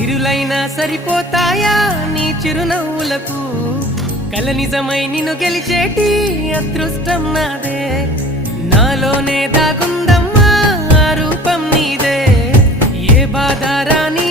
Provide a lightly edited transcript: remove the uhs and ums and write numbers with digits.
సిరులైనా సరిపోతాయా నీ చిరునవ్వులకు కల నిజమై నిన్ను గెలిచేటి అదృష్టం నాదే నాలోనే దాగుందమ్మా ఆ రూపం నీదే ఏ బాధ రాని